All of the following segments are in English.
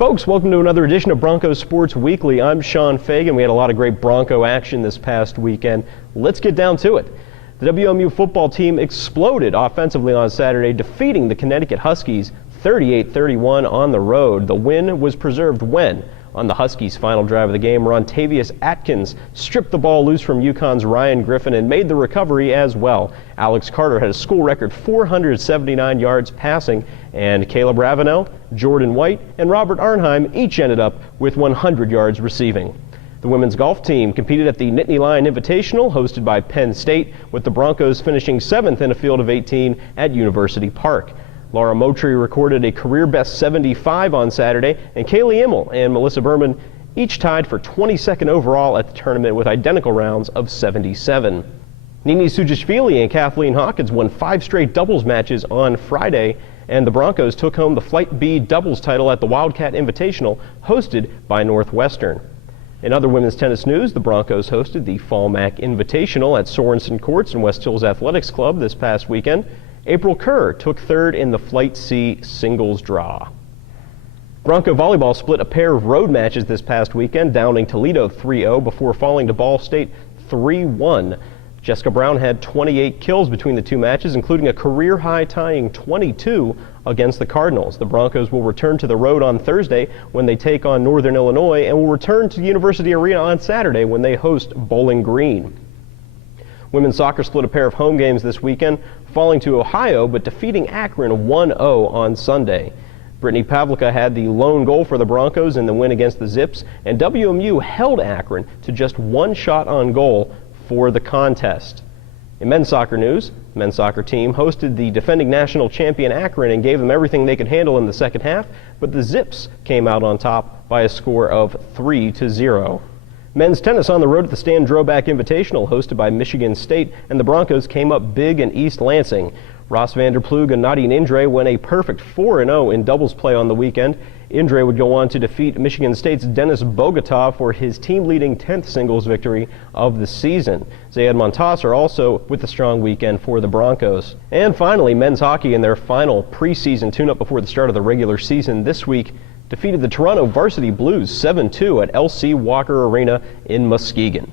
Folks, welcome to another edition of Bronco Sports Weekly. I'm Sean Fagan. We had a lot of great Bronco action this past weekend. Let's get down to it. The WMU football team exploded offensively on Saturday, defeating the Connecticut Huskies 38-31 on the road. The win was preserved when, on the Huskies' final drive of the game, Rontavius Atkins stripped the ball loose from UConn's Ryan Griffin and made the recovery as well. Alex Carter had a school record 479 yards passing, and Caleb Ravenel, Jordan White, and Robert Arnheim each ended up with 100 yards receiving. The women's golf team competed at the Nittany Lion Invitational hosted by Penn State, with the Broncos finishing 7th in a field of 18 at University Park. Laura Moultrie recorded a career-best 75 on Saturday, and Kaylee Immel and Melissa Berman each tied for 22nd overall at the tournament with identical rounds of 77. Nini Sujishvili and Kathleen Hawkins won 5 straight doubles matches on Friday, and the Broncos took home the Flight B doubles title at the Wildcat Invitational hosted by Northwestern. In other women's tennis news, the Broncos hosted the Fall Mac Invitational at Sorensen Courts and West Hills Athletics Club this past weekend. April Kerr took 3rd in the Flight C singles draw. Bronco volleyball split a pair of road matches this past weekend, downing Toledo 3-0 before falling to Ball State 3-1. Jessica Brown had 28 kills between the two matches, including a career-high tying 22 against the Cardinals. The Broncos will return to the road on Thursday when they take on Northern Illinois, and will return to University Arena on Saturday when they host Bowling Green. Women's soccer split a pair of home games this weekend, falling to Ohio but defeating Akron 1-0 on Sunday. Brittany Pavlica had the lone goal for the Broncos in the win against the Zips, and WMU held Akron to just 1 shot on goal for the contest. In men's soccer news, the men's soccer team hosted the defending national champion Akron and gave them everything they could handle in the second half, but the Zips came out on top by a score of 3-0. Men's tennis on the road at the Stan Droback Invitational hosted by Michigan State, and the Broncos came up big in East Lansing. Ross Vanderplug and Nadine Indre went a perfect 4-0 in doubles play on the weekend. Indre would go on to defeat Michigan State's Dennis Bogota for his team-leading 10th singles victory of the season. Zayed Montasser also with a strong weekend for the Broncos. And finally, men's hockey in their final preseason tune-up before the start of the regular season this week defeated the Toronto Varsity Blues 7-2 at LC Walker Arena in Muskegon.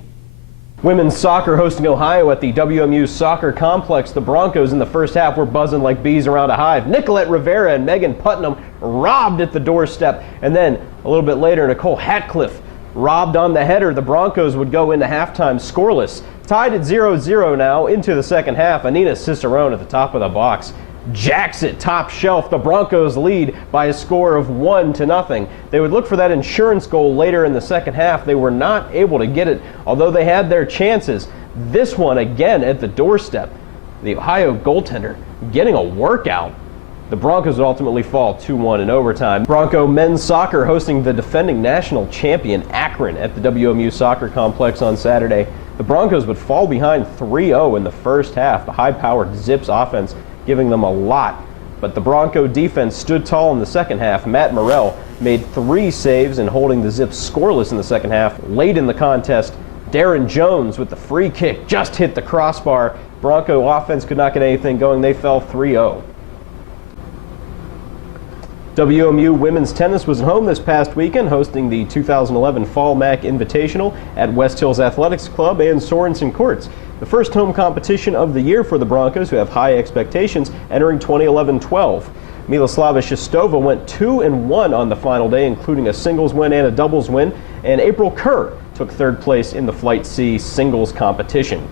Women's soccer hosting Ohio at the WMU Soccer Complex. The Broncos in the first half were buzzing like bees around a hive. Nicolette Rivera and Megan Putnam robbed at the doorstep, and then a little bit later Nicole Hatcliffe robbed on the header. The Broncos would go into halftime scoreless. Tied at 0-0 now into the second half. Anina Cicerone at the top of the box jacks it top shelf. The Broncos lead by a score of 1-0. They would look for that insurance goal later in the second half. They were not able to get it, although they had their chances. This one again at the doorstep. The Ohio goaltender getting a workout. The Broncos would ultimately fall 2-1 in overtime. Bronco men's soccer hosting the defending national champion Akron at the WMU Soccer Complex on Saturday. The Broncos would fall behind 3-0 in the first half. The high-powered Zips offense giving them a lot, but the Bronco defense stood tall in the second half. Matt Morrell made 3 saves in holding the Zips scoreless in the second half. Late in the contest, Darren Jones with the free kick just hit the crossbar. Bronco offense could not get anything going. They fell 3-0. WMU women's tennis was at home this past weekend, hosting the 2011 Fall Mac Invitational at West Hills Athletics Club and Sorensen Courts. The first home competition of the year for the Broncos, who have high expectations entering 2011-12. Miloslava Shestova went 2-1 on the final day, including a singles win and a doubles win, and April Kerr took 3rd place in the Flight C singles competition.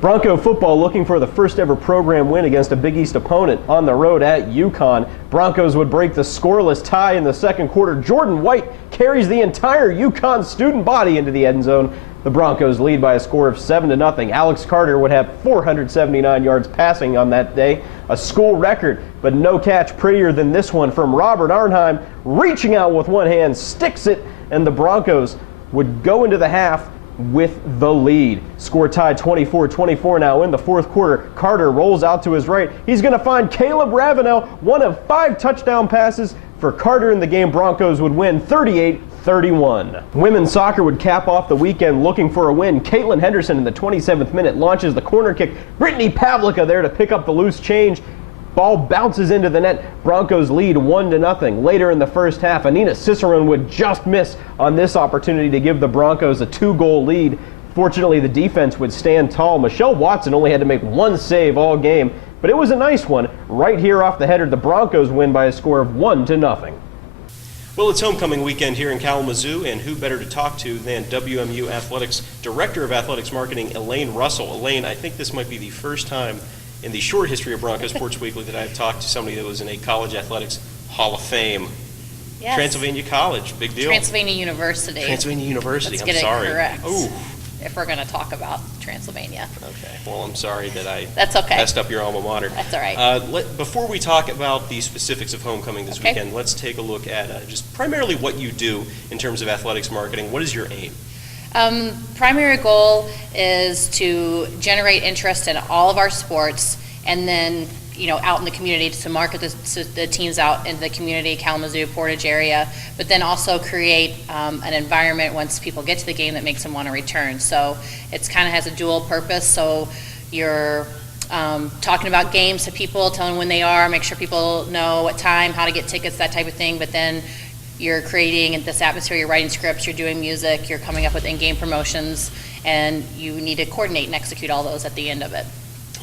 Bronco football looking for the first ever program win against a Big East opponent on the road at UConn. Broncos would break the scoreless tie in the second quarter. Jordan White carries the entire UConn student body into the end zone. The Broncos lead by a score of 7-0. Alex Carter would have 479 yards passing on that day, a school record, but no catch prettier than this one from Robert Arnheim, reaching out with one hand, sticks it, and the Broncos would go into the half with the lead. Score tied 24-24 now in the fourth quarter. Carter rolls out to his right. He's going to find Caleb Ravenel, one of 5 touchdown passes for Carter in the game. Broncos would win 38-31. Women's soccer would cap off the weekend looking for a win. Caitlin Henderson in the 27th minute launches the corner kick. Brittany Pavlica there to pick up the loose change. Ball bounces into the net. Broncos lead 1-0. Later in the first half, Anina Cicerone would just miss on this opportunity to give the Broncos a 2-goal lead. Fortunately, the defense would stand tall. Michelle Watson only had to make one save all game, but it was a nice one. Right here off the header, the Broncos win by a score of 1-0. Well, it's homecoming weekend here in Kalamazoo, and who better to talk to than WMU Athletics Director of Athletics Marketing, Elaine Russell. Elaine, I think this might be the first time in the short history of Bronco Sports Weekly that I've talked to somebody that was in a college athletics Hall of Fame. Yes. Transylvania College, big deal. Transylvania University. Transylvania University, Let's I'm get sorry. it correct. Ooh. If we're going to talk about Transylvania. Okay, well, I'm sorry that I That's okay. messed up your alma mater. That's all right. Before we talk about the specifics of homecoming this Okay. weekend, let's take a look at just primarily what you do in terms of athletics marketing. What is your aim? Primary goal is to generate interest in all of our sports, and then out in the community to market the teams out into the community, Kalamazoo, Portage area, but then also create an environment once people get to the game that makes them want to return. So it's kind of has a dual purpose. So you're talking about games to people, telling when they are, make sure people know what time, how to get tickets, that type of thing, but then you're creating this atmosphere, you're writing scripts, you're doing music, you're coming up with in-game promotions, and you need to coordinate and execute all those at the end of it.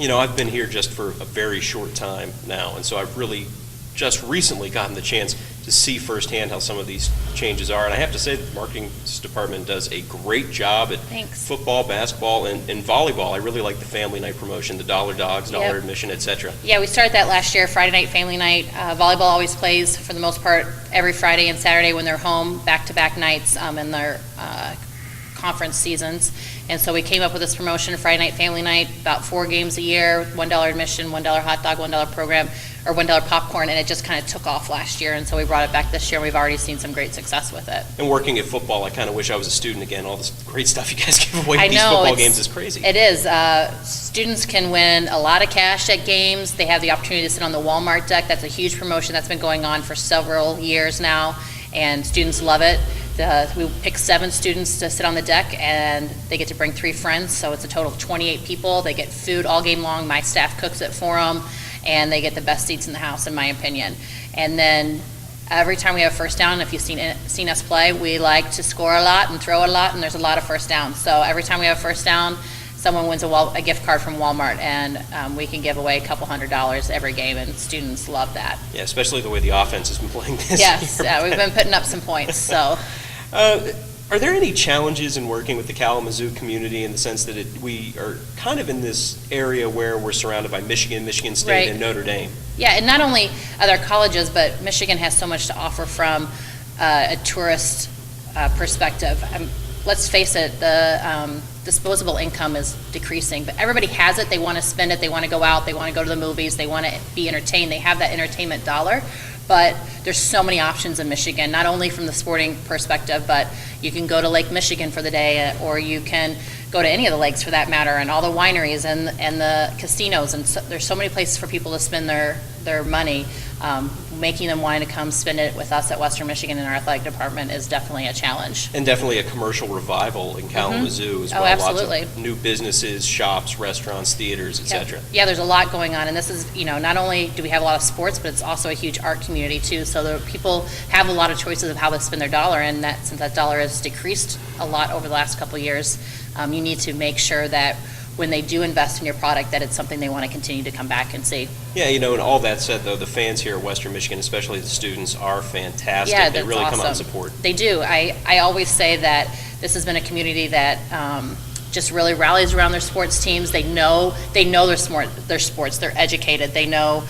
I've been here just for a very short time now, and so I've really just recently gotten the chance to see firsthand how some of these changes are. And I have to say the marketing department does a great job at Thanks. football, basketball, and volleyball. I really like the family night promotion, the dollar dogs, dollar Yep. admission, etc. Yeah, we started that last year, Friday night, family night. Volleyball always plays, for the most part, every Friday and Saturday when they're home, back-to-back nights in their conference seasons. And so we came up with this promotion, Friday night, family night, about 4 games a year, $1 admission, $1 hot dog, $1 program, or $1 popcorn, and it just kind of took off last year. And so we brought it back this year, and we've already seen some great success with it. And working at football, I kind of wish I was a student again. All this great stuff you guys give away I at these know, football games is crazy. It is. Students can win a lot of cash at games. They have the opportunity to sit on the Walmart deck. That's a huge promotion that's been going on for several years now, and students love it. We pick 7 students to sit on the deck, and they get to bring 3 friends, so it's a total of 28 people. They get food all game long. My staff cooks it for them, and they get the best seats in the house, in my opinion. And then every time we have first down, if you've seen us play, we like to score a lot and throw a lot, and there's a lot of first downs. So every time we have first down, someone wins a gift card from Walmart, and we can give away a couple $100 every game, and students love that. Yeah, especially the way the offense has been playing this Yes, year. yeah, we've been putting up some points, so. Are there any challenges in working with the Kalamazoo community in the sense that we are kind of in this area where we're surrounded by Michigan, Michigan State, Right. and Notre Dame? Yeah, and not only other colleges, but Michigan has so much to offer from a tourist perspective. Let's face it, the disposable income is decreasing, but everybody has it. They want to spend it. They want to go out. They want to go to the movies. They want to be entertained. They have that entertainment dollar. But there's so many options in Michigan, not only from the sporting perspective, but you can go to Lake Michigan for the day, or you can go to any of the lakes for that matter, and all the wineries and the casinos. And so, there's so many places for people to spend their money. Making them want to come spend it with us at Western Michigan in our athletic department is definitely a challenge. And definitely a commercial revival in Kalamazoo as well. Oh, absolutely. Lots of new businesses, shops, restaurants, theaters, etc. Yeah, there's a lot going on, and this is, not only do we have a lot of sports, but it's also a huge art community too. So the people have a lot of choices of how to spend their dollar, and that since that dollar has decreased a lot over the last couple of years, you need to make sure that when they do invest in your product, that it's something they want to continue to come back and see. Yeah, and all that said, though, the fans here at Western Michigan, especially the students, are fantastic. Yeah, they that's really come out and awesome. support. They do. I always say that this has been a community that just really rallies around their sports teams. They know their sports. They're educated. They know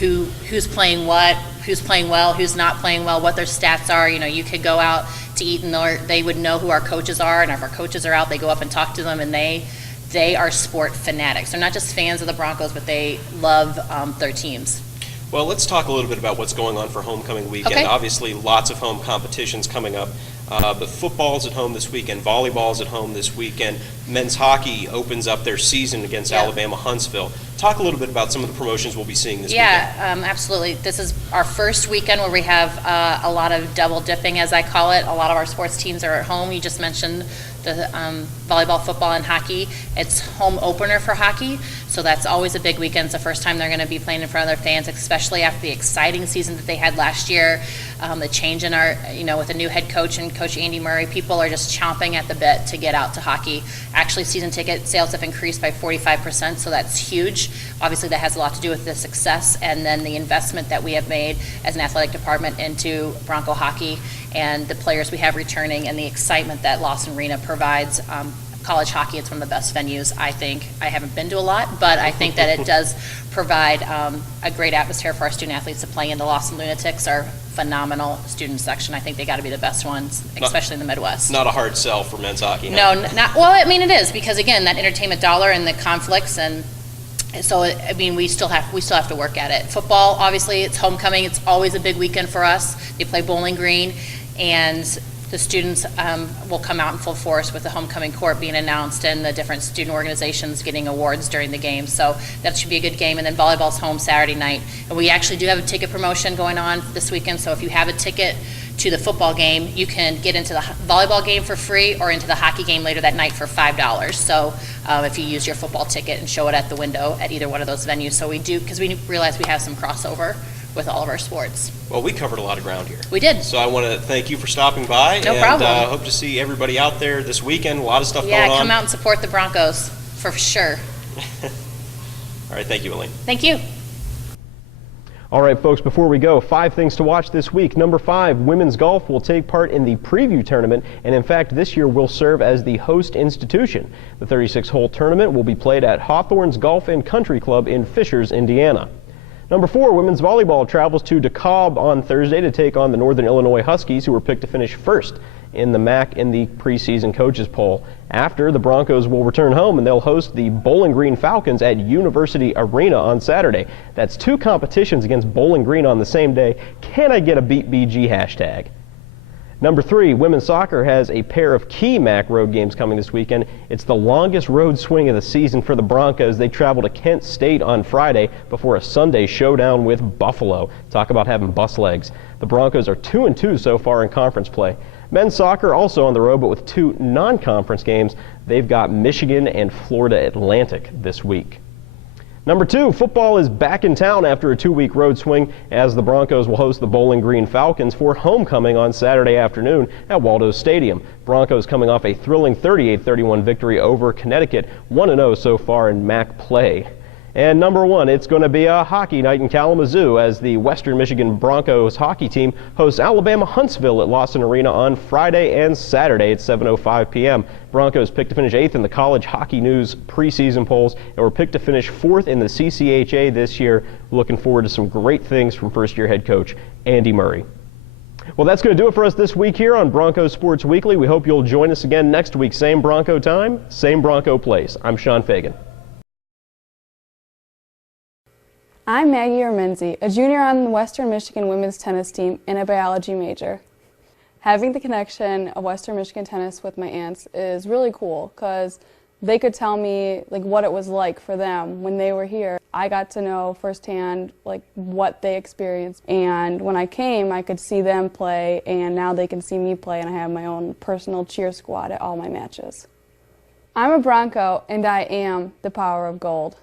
who's playing what, who's playing well, who's not playing well, what their stats are. You could go out to eat, and they would know who our coaches are, and if our coaches are out, they go up and talk to them, and they are sport fanatics. They're not just fans of the Broncos, but they love their teams. Well, let's talk a little bit about what's going on for homecoming weekend. Okay. Obviously, lots of home competitions coming up. But football's at home this weekend. Volleyball's at home this weekend. Men's hockey opens up their season against Yeah. Alabama Huntsville. Talk a little bit about some of the promotions we'll be seeing this weekend. Yeah, absolutely. This is our first weekend where we have a lot of double dipping, as I call it. A lot of our sports teams are at home. You just mentioned the volleyball, football, and hockey. It's home opener for hockey. So that's always a big weekend. It's the first time they're going to be playing in front of their fans, especially after the exciting season that they had last year. The change in our, with a new head coach and Coach Andy Murray, people are just chomping at the bit to get out to hockey. Actually, season ticket sales have increased by 45%, so that's huge. Obviously, that has a lot to do with the success and then the investment that we have made as an athletic department into Bronco hockey and the players we have returning and the excitement that Lawson Arena provides. College hockey, it's one of the best venues, I think. I haven't been to a lot, but I think that it does provide a great atmosphere for our student athletes to play in. The Lawson Lunatics are phenomenal student section. I think they got to be the best ones, especially in the Midwest. Not a hard sell for men's hockey. No, not well. I mean, it is because again, that entertainment dollar and the conflicts, and so I mean, we still have to work at it. Football, obviously, it's homecoming. It's always a big weekend for us. They play Bowling Green, and the students will come out in full force with the homecoming court being announced and the different student organizations getting awards during the game. So that should be a good game. And then volleyball's home Saturday night. And we actually do have a ticket promotion going on this weekend. So if you have a ticket to the football game, you can get into the volleyball game for free or into the hockey game later that night for $5. So if you use your football ticket and show it at the window at either one of those venues. So we do, because we realize we have some crossover with all of our sports. Well, we covered a lot of ground here. We did. So I want to thank you for stopping by. No problem. And hope to see everybody out there this weekend. A lot of stuff going on. Yeah, come out and support the Broncos for sure. All right, thank you, Elaine. Thank you. All right, folks, before we go, 5 things to watch this week. Number 5, women's golf will take part in the preview tournament, and in fact, this year will serve as the host institution. The 36-hole tournament will be played at Hawthorne's Golf and Country Club in Fishers, Indiana. Number 4, women's volleyball travels to DeKalb on Thursday to take on the Northern Illinois Huskies, who were picked to finish first in the MAC in the preseason coaches poll. After, the Broncos will return home and they'll host the Bowling Green Falcons at University Arena on Saturday. That's 2 competitions against Bowling Green on the same day. Can I get a Beat BG hashtag? Number 3, women's soccer has a pair of key MAC road games coming this weekend. It's the longest road swing of the season for the Broncos. They travel to Kent State on Friday before a Sunday showdown with Buffalo. Talk about having bus legs. The Broncos are 2-2 so far in conference play. Men's soccer also on the road, but with 2 non-conference games. They've got Michigan and Florida Atlantic this week. Number 2, football is back in town after a 2-week road swing as the Broncos will host the Bowling Green Falcons for homecoming on Saturday afternoon at Waldo Stadium. Broncos coming off a thrilling 38-31 victory over Connecticut, 1-0 so far in MAC play. And number 1, it's going to be a hockey night in Kalamazoo as the Western Michigan Broncos hockey team hosts Alabama Huntsville at Lawson Arena on Friday and Saturday at 7:05 p.m. Broncos picked to finish 8th in the College Hockey News preseason polls and were picked to finish 4th in the CCHA this year. Looking forward to some great things from first-year head coach Andy Murray. Well, that's going to do it for us this week here on Bronco Sports Weekly. We hope you'll join us again next week. Same Bronco time, same Bronco place. I'm Sean Fagan. I'm Maggie Ormenzi, a junior on the Western Michigan women's tennis team and a biology major. Having the connection of Western Michigan tennis with my aunts is really cool because they could tell me what it was like for them when they were here. I got to know firsthand what they experienced, and when I came I could see them play, and now they can see me play, and I have my own personal cheer squad at all my matches. I'm a Bronco and I am the power of gold.